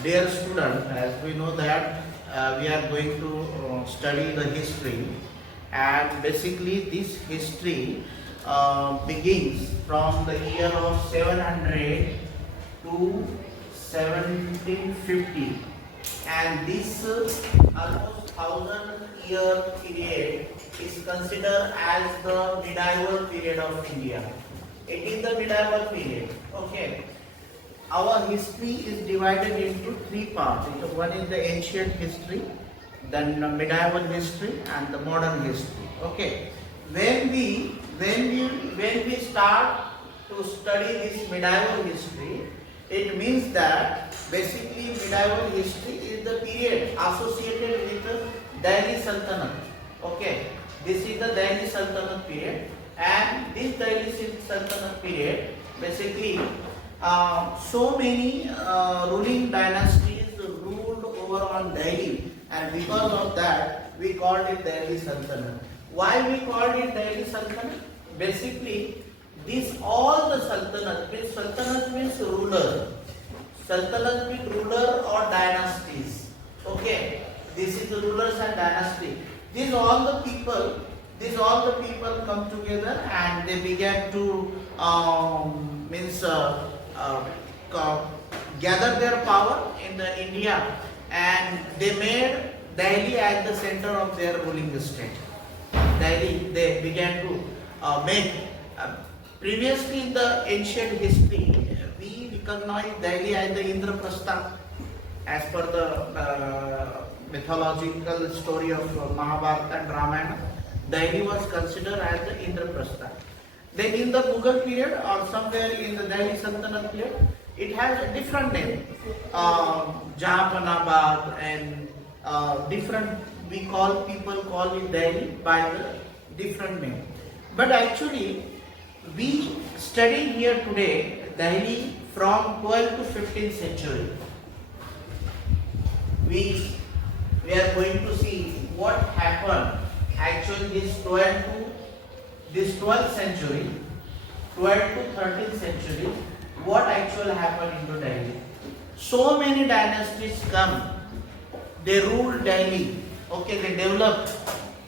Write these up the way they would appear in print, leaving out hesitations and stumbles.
Dear student, as we know that we are going to study the history, and basically this history begins from the year of 700 to 1750, and this almost 1000-year period is considered as the medieval period of India. It is the medieval period. Okay. Our history is divided into three parts. One is the ancient history, then the medieval history, and the modern history. Okay. When we start to study this medieval history, it means that basically medieval history is the period associated with the Delhi Sultanate. Okay. This is the Delhi Sultanate period, and this Delhi Sultanate period basically so many ruling dynasties ruled over on Delhi, and because of that we called it Delhi Sultanate. Why we called it Delhi Sultanate? Basically, this all the Sultanate means ruler. Sultanate means ruler or dynasties. Okay, this is the rulers and dynasty. These all the people come together and they began to means gather their power in the India, and they made Delhi as the center of their ruling state. Delhi, they began to make. Previously in the ancient history, we recognize Delhi as the Indraprastha, as per the mythological story of Mahabharata and Ramayana. Delhi was considered as the Indraprastha. Then in the Mughal period or somewhere in the Delhi Sultanate period, it has a different name, Jahanabad, and different. People call it Delhi by the different name. But actually, we study here today Delhi from 12th to 15th century. We are going to see what happened actually this 12th century, 12th to 13th century, what actually happened into Delhi. So many dynasties come, they ruled Delhi, okay, they developed,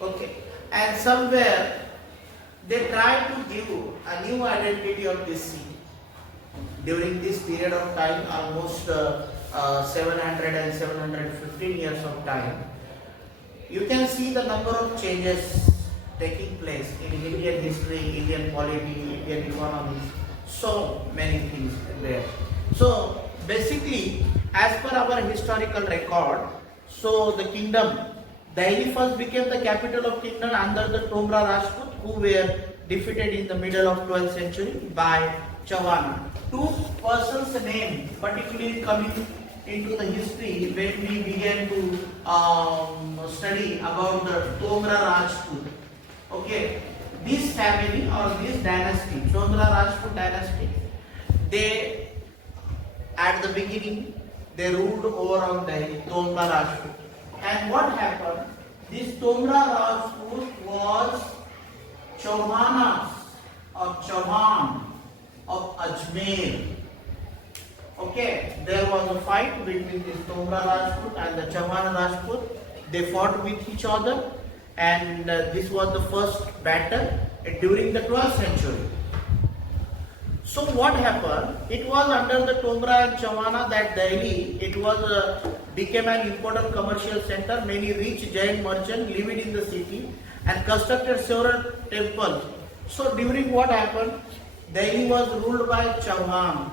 okay, and somewhere they try to give a new identity of this city. During this period of time, almost 700 and 715 years of time, you can see the number of changes taking place in Indian history, Indian polity, Indian economy, so many things there. So basically, as per our historical record, so the kingdom, Delhi first became the capital of kingdom under the Tomra Rajput, who were defeated in the middle of 12th century by Chawana. Two persons' name particularly coming into the history when we began to study about the Tomra Rajput. Okay, this family or this dynasty, Tomra Rajput dynasty, they at the beginning they ruled over on Delhi, Tomra Rajput. And what happened? This Tomra Rajput was Chauhanas or Chauhan of Ajmer. Okay, there was a fight between this Tomra Rajput and the Chauhan Rajput. They fought with each other, and this was the first battle during the 12th century. So what happened? It was under the Tomra and Chawana that Delhi, it was became an important commercial center. Many rich Jain merchants lived in the city and constructed several temples. So during what happened? Delhi was ruled by Chauhan.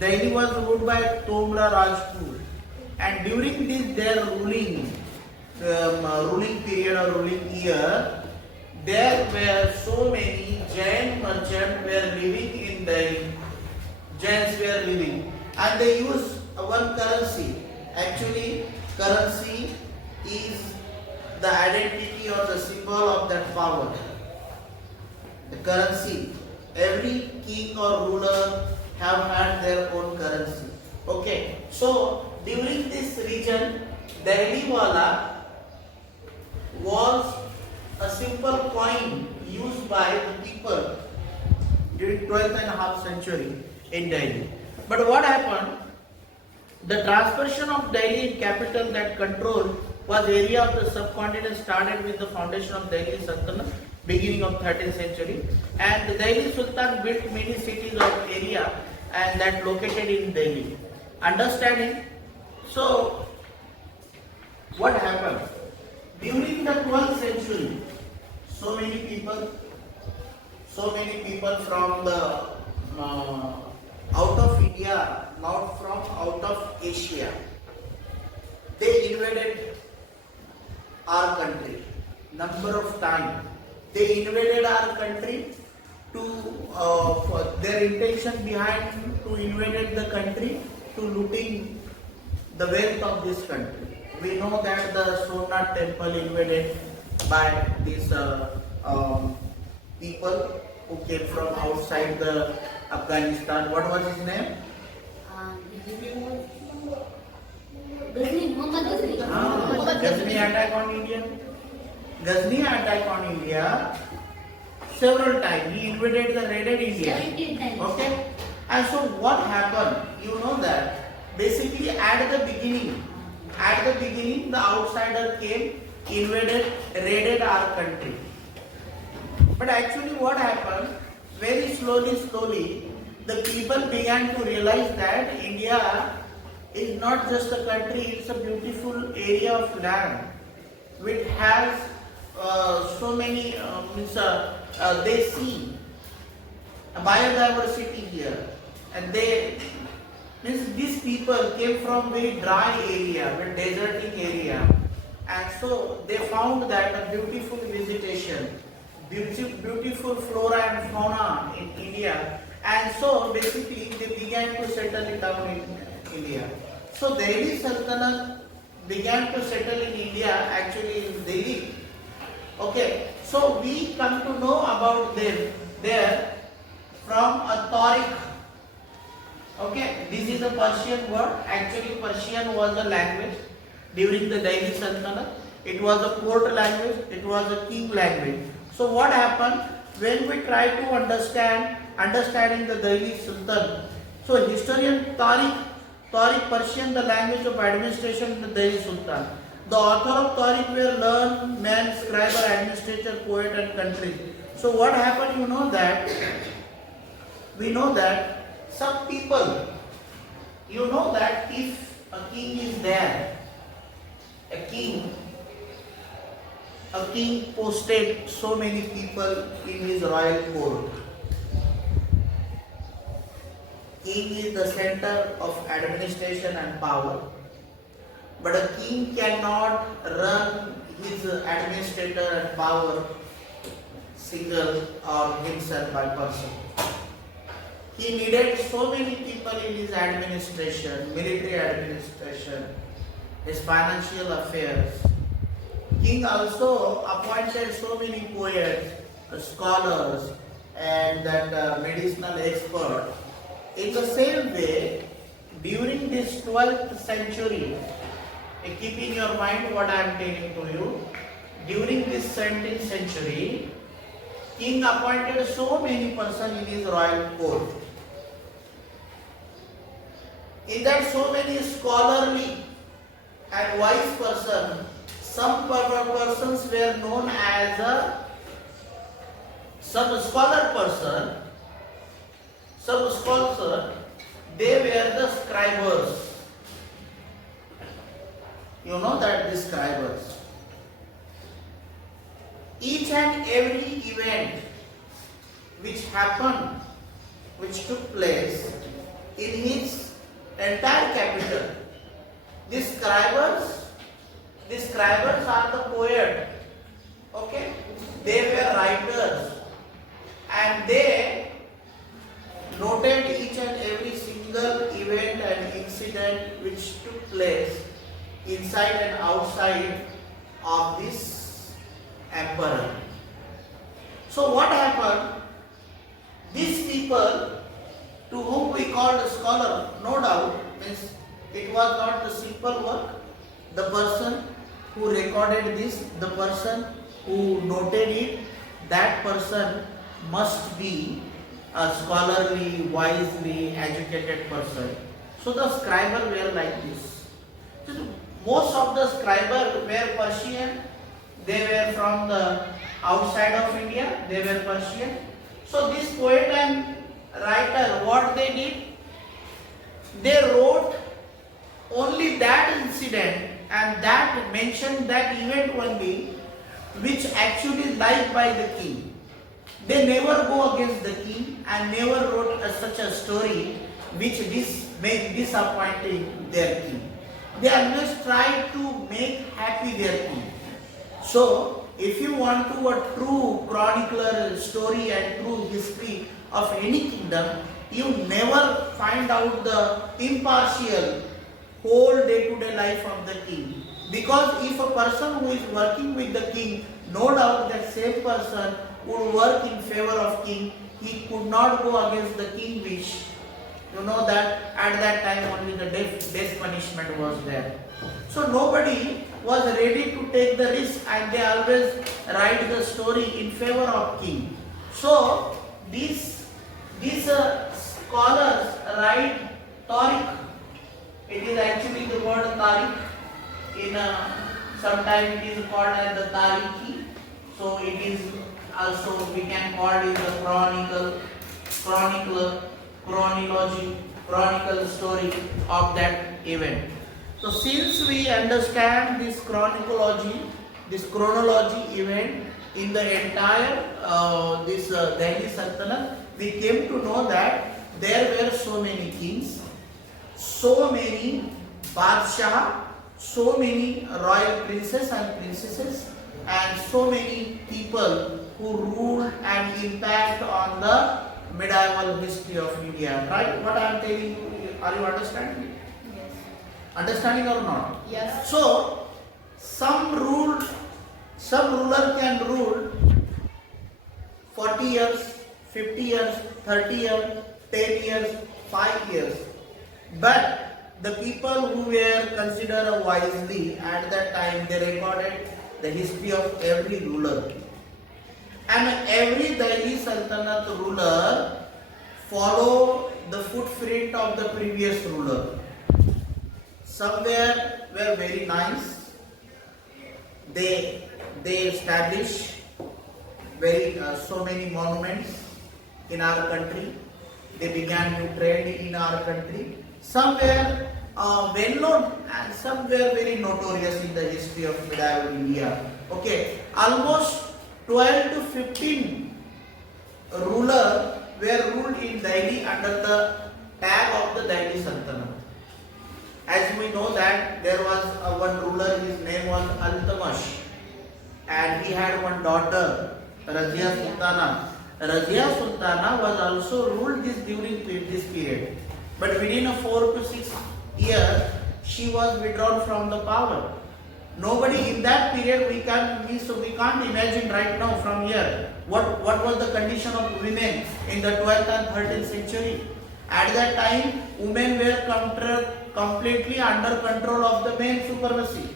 Delhi was ruled by Tomra Rajput, and during this their ruling period or ruling year, there were so many Jain merchants were living in Delhi. Jains were living, and they used one currency. Actually, currency is the identity or the symbol of that power. The currency. Every king or ruler have had their own currency. Okay, so during this region, Delhi Wala was a simple coin used by the people during 12th and a half century in Delhi. But what happened? The transformation of Delhi in capital that control was area of the subcontinent started with the foundation of Delhi Sultanate beginning of 13th century, and the Delhi Sultan built many cities of area and that located in Delhi. Understanding? So what happened? During the 12th century, so many people from the out of India, not from out of Asia, they invaded our country. Number of times they invaded our country to for their intention behind to invade the country to looting the wealth of this country. We know that the Somnath temple invaded by these people who came from outside the Afghanistan. What was his name? Ghazni attack on India. Ghazni attack on India several times. He invaded the raided India. Okay. And so what happened? You know that basically at the beginning the outsider came, invaded, raided our country. But actually what happened? Very slowly, the people began to realize that India is not just a country, it's a beautiful area of land which has so many, they see a biodiversity here, and these people came from very dry area, very deserting area, and so they found that a beautiful vegetation, beautiful flora and fauna in India, and so basically they began to settle it down in India. So Delhi Sultanate began to settle in India, actually in Delhi. Okay, so we come to know about them there from a Tariq. Okay, this is a Persian word. Actually Persian was a language during the Delhi Sultanate. It was a court language, it was a king language. So what happened when we try to understanding the Delhi Sultan? So historian Tariq Persian, the language of administration in the Delhi Sultan. The author of Tariq were learned man, scribe, administrator, poet and country. So what happened? We know that some people, that if a king is there, a king posted so many people in his royal court. King is the center of administration and power. But a king cannot run his administrator and power single or himself by person. He needed so many people in his administration, military administration, his financial affairs. King also appointed so many poets, scholars, and that medicinal experts. In the same way, during this 12th century, keep in your mind what I am telling to you, during this 17th century, king appointed so many persons in his royal court. In that so many scholarly and wise persons, some persons were known as some scholars, they were the scribers. You know that the scribers. Each and every event which happened, which took place in his entire capital, these scribers are the poet. Okay, they were writers, and they noted each and every single event and incident which took place inside and outside of this emperor. So what happened? These people, to whom we called a scholar, no doubt, means it was not a simple work. The person who recorded this, the person who noted it, that person must be a scholarly, wisely educated person. So the scribes were like this. So most of the scribes were Persian. They were from the outside of India. They were Persian. So this poet and writer, what they did, they wrote only that incident and that mentioned that event only, which actually liked by the king. They never go against the king and never wrote such a story which make disappointing their king. They always try to make happy their king. So, if you want to a true chronicler story and true history of any kingdom, you never find out the impartial whole day-to-day life of the king. Because if a person who is working with the king, no doubt that same person would work in favor of king. He could not go against the king wish. You know that at that time only the death punishment was there. So nobody was ready to take the risk and they always write the story in favor of king. So these scholars write Tariq. It is actually the word Tariq. In sometimes it is called as the Tariqi. So it is also we can call it the chronicle story of that event. So since we understand this chronology event in the entire Delhi Sultanate, we came to know that there were so many kings, so many Badshah, so many royal princes and princesses, and so many people who ruled and impact on the medieval history of India. Right? What I am telling you, are you understanding? Yes. Understanding or not? Yes. So, some ruler can rule 40 years, 50 years, 30 years, 10 years, 5 years. But the people who were considered wisely at that time, they recorded the history of every ruler. And every Delhi Sultanate ruler follow the footprint of the previous ruler. Some were very nice. They established so many monuments in our country. They began new trade in our country. Some were well known and some were very notorious in the history of medieval India. Okay, almost 12 to 15 rulers were ruled in Delhi under the tag of the Delhi Sultanate. As we know that there was one ruler, his name was Altamash, and he had one daughter, Razia Sultana. Razia Sultana was also ruled during this period, but within 4 to 6 years, she was withdrawn from the power. Nobody in that period we can't imagine right now from here what was the condition of women in the 12th and 13th century. At that time, women were completely under control of the male supremacy.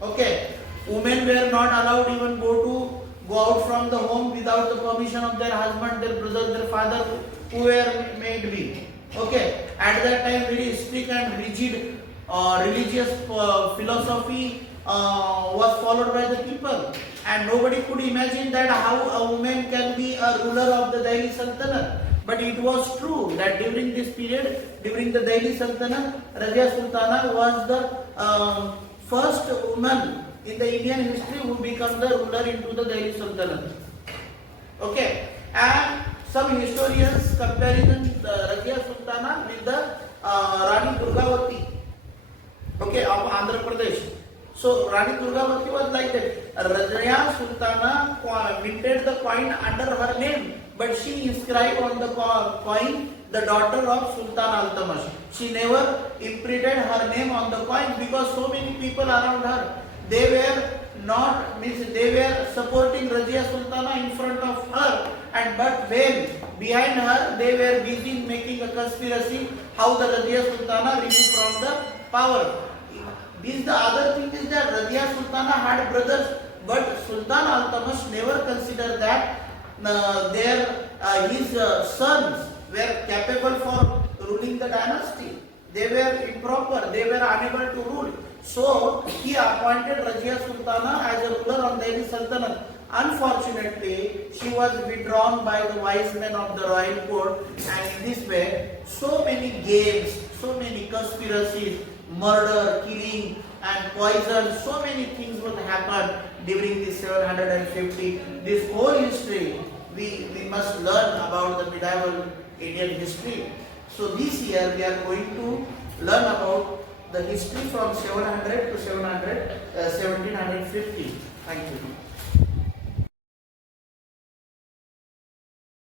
Okay, women were not allowed even go out from the home without the permission of their husband, their brother, their father, whoever may be. Okay, at that time very strict and rigid religious philosophy was followed by the people, and nobody could imagine that how a woman can be a ruler of the Delhi Sultanate. But it was true that during this period, during the Delhi Sultanate, Razia Sultana was the first woman in the Indian history who became the ruler into the Delhi Sultanate. Okay, and some historians comparison Razia Sultana with the Rani Durgavati, okay, of Andhra Pradesh. So Rani Durgavati was like that. Razia Sultana minted the coin under her name, but she inscribed on the coin the daughter of Sultan Altamash. She never imprinted her name on the coin because so many people around her, they were supporting Razia Sultana in front of her, and but when behind her they were busy making a conspiracy how the Razia Sultana removed from the power. The other thing is that Razia Sultana had brothers, but Sultan Altamash never considered that his sons were capable for ruling the dynasty. They were improper, they were unable to rule. So he appointed Razia Sultana as a ruler on Delhi Sultanate. Unfortunately, she was withdrawn by the wise men of the royal court, and in this way, so many games, so many conspiracies, murder, killing, and poison, so many things will happen during this 750. This whole history, we must learn about the medieval Indian history. So this year we are going to learn about the history from 700 to 1750. Thank you.